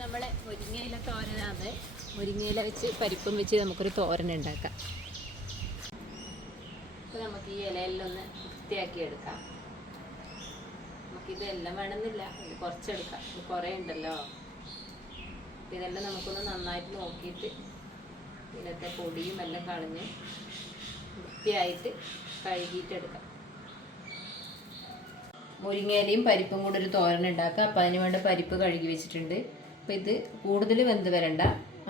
നമ്മളെ മുരിങ്ങയില തോരനാണ്. മുരിങ്ങയില വെച്ച് പരിപ്പും വെച്ച് നമുക്കൊരു തോരൻ ഉണ്ടാക്കാം. അപ്പോൾ നമുക്ക് ഈ ഇലയെല്ലാം ഒന്ന് വൃത്തിയാക്കി എടുക്കാം നമുക്കിത് എല്ലാം വേണമെന്നില്ല. ഇത് കുറച്ചെടുക്കാം. ഇത് കുറേ ഉണ്ടല്ലോ. ഇതെല്ലാം നമുക്കൊന്ന് നന്നായിട്ട് നോക്കിയിട്ട് ഇതിലത്തെ പൊടിയും എല്ലാം കളഞ്ഞ് വൃത്തിയായിട്ട് കഴുകിയിട്ടെടുക്കാം. മുരിങ്ങയിലയും പരിപ്പും കൂടെ ഒരു തോരൻ ഉണ്ടാക്കുക അപ്പോൾ അതിന് വേണ്ട പരിപ്പ് കഴുകി വെച്ചിട്ടുണ്ട്. അപ്പോൾ ഇത് കൂടുതൽ വെന്ത് വരണ്ട.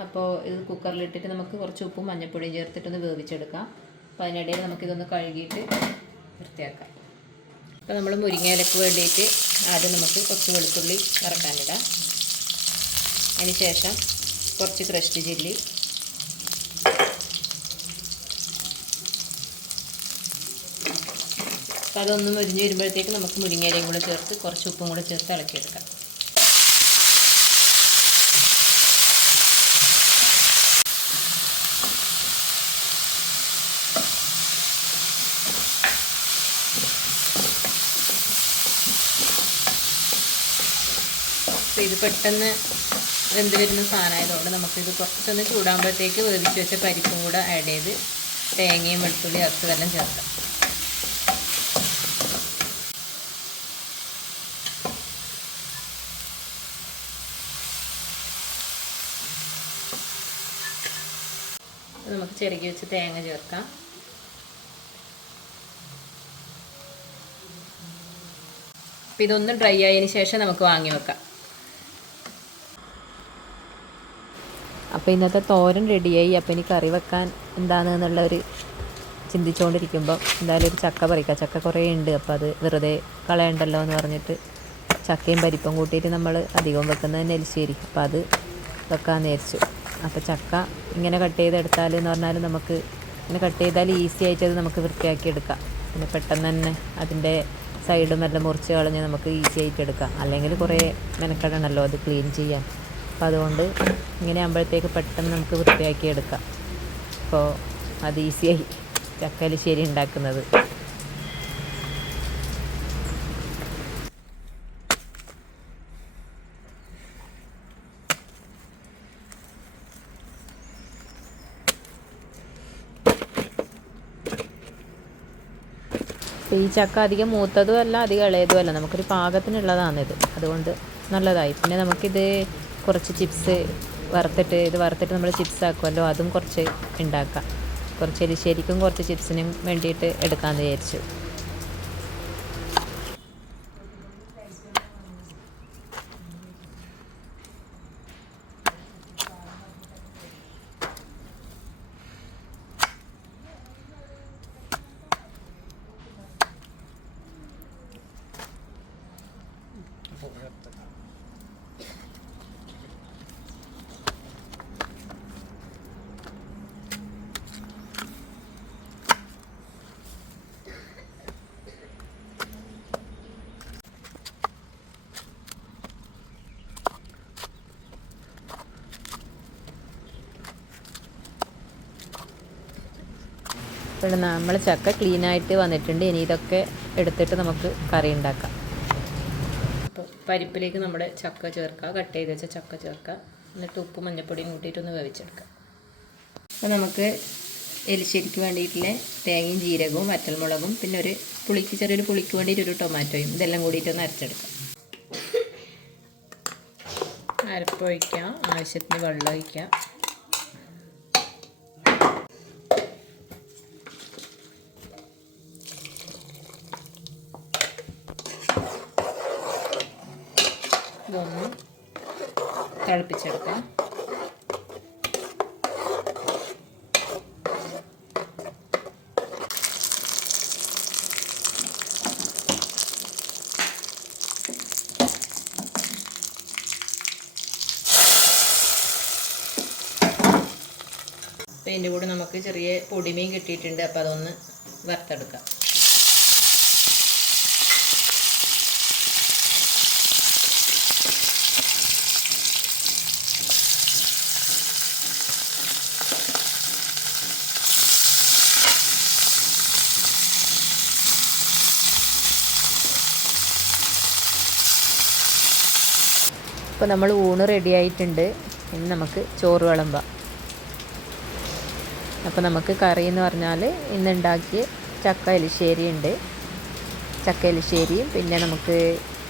അപ്പോൾ ഇത് കുക്കറിലിട്ടിട്ട് നമുക്ക് കുറച്ച് ഉപ്പും മഞ്ഞൾപ്പൊടിയും ചേർത്തിട്ടൊന്ന് വേവിച്ചെടുക്കാം. അപ്പോൾ അതിനിടയിൽ നമുക്കിതൊന്ന് കഴുകിയിട്ട് വൃത്തിയാക്കാം. അപ്പോൾ നമ്മൾ മുരിങ്ങയിലക്ക് വേണ്ടിയിട്ട് ആദ്യം നമുക്ക് കുറച്ച് വെളുത്തുള്ളി വറക്കാനിടാം. അതിന് ശേഷം കുറച്ച് ക്രഷ്ഡ് ചില്ലി. അപ്പോൾ അതൊന്ന് മുരിഞ്ഞ് വരുമ്പോഴത്തേക്ക് നമുക്ക് മുരിങ്ങയിലയും കൂടെ ചേർത്ത് കുറച്ച് ഉപ്പും കൂടെ ചേർത്ത് ഇളക്കിയെടുക്കാം. അപ്പോൾ ഇത് പെട്ടെന്ന് വെന്ത് വരുന്ന സാധനമായതുകൊണ്ട് നമുക്കിത് കുറച്ചൊന്ന് ചൂടാകുമ്പോഴത്തേക്ക് വേവിച്ച് വെച്ച പരിപ്പും കൂടെ ആഡ് ചെയ്ത് തേങ്ങയും വെളുത്തുള്ളി അരച്ചതെല്ലാം ചേർക്കാം. നമുക്ക് ചെറുകി വെച്ച് തേങ്ങ ചേർക്കാം. അപ്പം ഇതൊന്ന് ഡ്രൈ ആയതിന് ശേഷം നമുക്ക് വാങ്ങി വെക്കാം. അപ്പോൾ ഇന്നത്തെ തോരൻ റെഡിയായി അപ്പോൾ ഇനി കറി വെക്കാൻ എന്താണെന്നുള്ള ഒരു ചിന്തിച്ചുകൊണ്ടിരിക്കുമ്പോൾ എന്തായാലും ഒരു ചക്ക പറിക്കാം. ചക്ക കുറേ ഉണ്ട്. അപ്പോൾ അത് വെറുതെ കളയണ്ടല്ലോ എന്ന് പറഞ്ഞിട്ട് ചക്കയും പരിപ്പും കൂട്ടിയിട്ട് നമ്മൾ അധികം വെക്കുന്നത് നെൽശ്ശേരി അപ്പോൾ അത് വെക്കാൻ നേരിച്ചു അപ്പോൾ ചക്ക ഇങ്ങനെ കട്ട് ചെയ്തെടുത്താൽ എന്ന് പറഞ്ഞാൽ നമുക്ക് ഇങ്ങനെ കട്ട് ചെയ്താൽ ഈസി ആയിട്ട് അത് നമുക്ക് വൃത്തിയാക്കി എടുക്കാം. പിന്നെ പെട്ടെന്ന് തന്നെ അതിന്റെ സൈഡും എല്ലാം മുറിച്ച് കളഞ്ഞ് നമുക്ക് ഈസി ആയിട്ട് എടുക്കാം. അല്ലെങ്കിൽ കുറേ മെനക്കെടണമല്ലോ അത് ക്ലീൻ ചെയ്യാൻ. അപ്പോൾ അതുകൊണ്ട് ഇങ്ങനെ ആകുമ്പോഴത്തേക്ക് പെട്ടെന്ന് നമുക്ക് വൃത്തിയാക്കി എടുക്കാം. അപ്പോൾ അത് ഈസിയായി. ചക്കലിശ്ശേരി ഉണ്ടാക്കുന്നത്. ഈ ചക്ക അധികം മൂത്തതും അല്ല അധികം ഇളയതും അല്ല നമുക്കൊരു പാകത്തിനുള്ളതാണിത്. അതുകൊണ്ട് നല്ലതായി. പിന്നെ നമുക്കിത് കുറച്ച് ചിപ്സ് വറുത്തിട്ട് ഇത് വറുത്തിട്ട് നമ്മൾ ചിപ്സ് ആക്കുമല്ലോ അതും കുറച്ച് ഉണ്ടാക്കാം കുറച്ച് എലിശ്ശേരിക്കും കുറച്ച് ചിപ്സിനും വേണ്ടിയിട്ട് എടുക്കാമെന്ന് വിചാരിച്ചു. ഇപ്പോൾ നമ്മൾ ചക്ക ക്ലീൻ ആയിട്ട് വന്നിട്ടുണ്ട്. ഇനി ഇതൊക്കെ എടുത്തിട്ട് നമുക്ക് കറി ഉണ്ടാക്കാം. അപ്പോൾ പരിപ്പിലേക്ക് നമ്മുടെ ചക്ക ചേർക്കുക. കട്ട് ചെയ്ത് വെച്ച ചക്ക ചേർക്കുക. എന്നിട്ട് ഉപ്പ് മഞ്ഞപ്പൊടിയും കൂട്ടിയിട്ടൊന്ന് വേവിച്ചെടുക്കുക. അപ്പോൾ നമുക്ക് എലിശ്ശേരിക്ക് വേണ്ടിയിട്ടുള്ള തേങ്ങയും ജീരകവും വറ്റൽമുളകും പിന്നെ ഒരു പുളിക്ക് ചെറിയൊരു പുളിക്ക് വേണ്ടിയിട്ട് ഒരു ടൊമാറ്റോയും ഇതെല്ലാം കൂടിയിട്ടൊന്ന് അരച്ചെടുക്കാം. അരപ്പൊഴിക്കാം ആവശ്യത്തിന് വെള്ളം ഒഴിക്കാം. ഇതൊന്ന് തിളപ്പിച്ചെടുക്കാം. അപ്പോൾ ഇതിന്റെ കൂടെ നമുക്ക് ചെറിയ പൊടിമീൻ കിട്ടിയിട്ടുണ്ട് അപ്പോൾ അതൊന്ന് വറുത്തെടുക്കാം. അപ്പോൾ നമ്മൾ ഊണ് റെഡി ആയിട്ടുണ്ട്. ഇനി നമുക്ക് ചോറ് വിളമ്പാം. അപ്പോൾ നമുക്ക് കറി എന്ന് പറഞ്ഞാൽ ഇന്ന് ഉണ്ടാക്കിയ ചക്ക എലിശ്ശേരി ഉണ്ട്. ചക്ക എലിശ്ശേരിയും പിന്നെ നമുക്ക്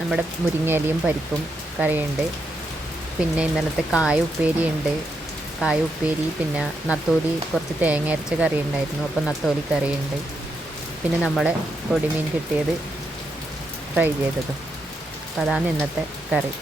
നമ്മുടെ മുരിങ്ങയിലയും പരിപ്പും കറിയുണ്ട്. പിന്നെ ഇന്നലത്തെ കായ ഉപ്പേരി ഉണ്ട്. കായ ഉപ്പേരി പിന്നെ നത്തോലി കുറച്ച് തേങ്ങ അരച്ച കറി ഉണ്ടായിരുന്നു. അപ്പോൾ നത്തോലി കറിയുണ്ട്. പിന്നെ നമ്മളെ പൊടിമീൻ കിട്ടിയത് ഫ്രൈ ചെയ്തതും. അപ്പോൾ അതാണ് ഇന്നത്തെ കറി.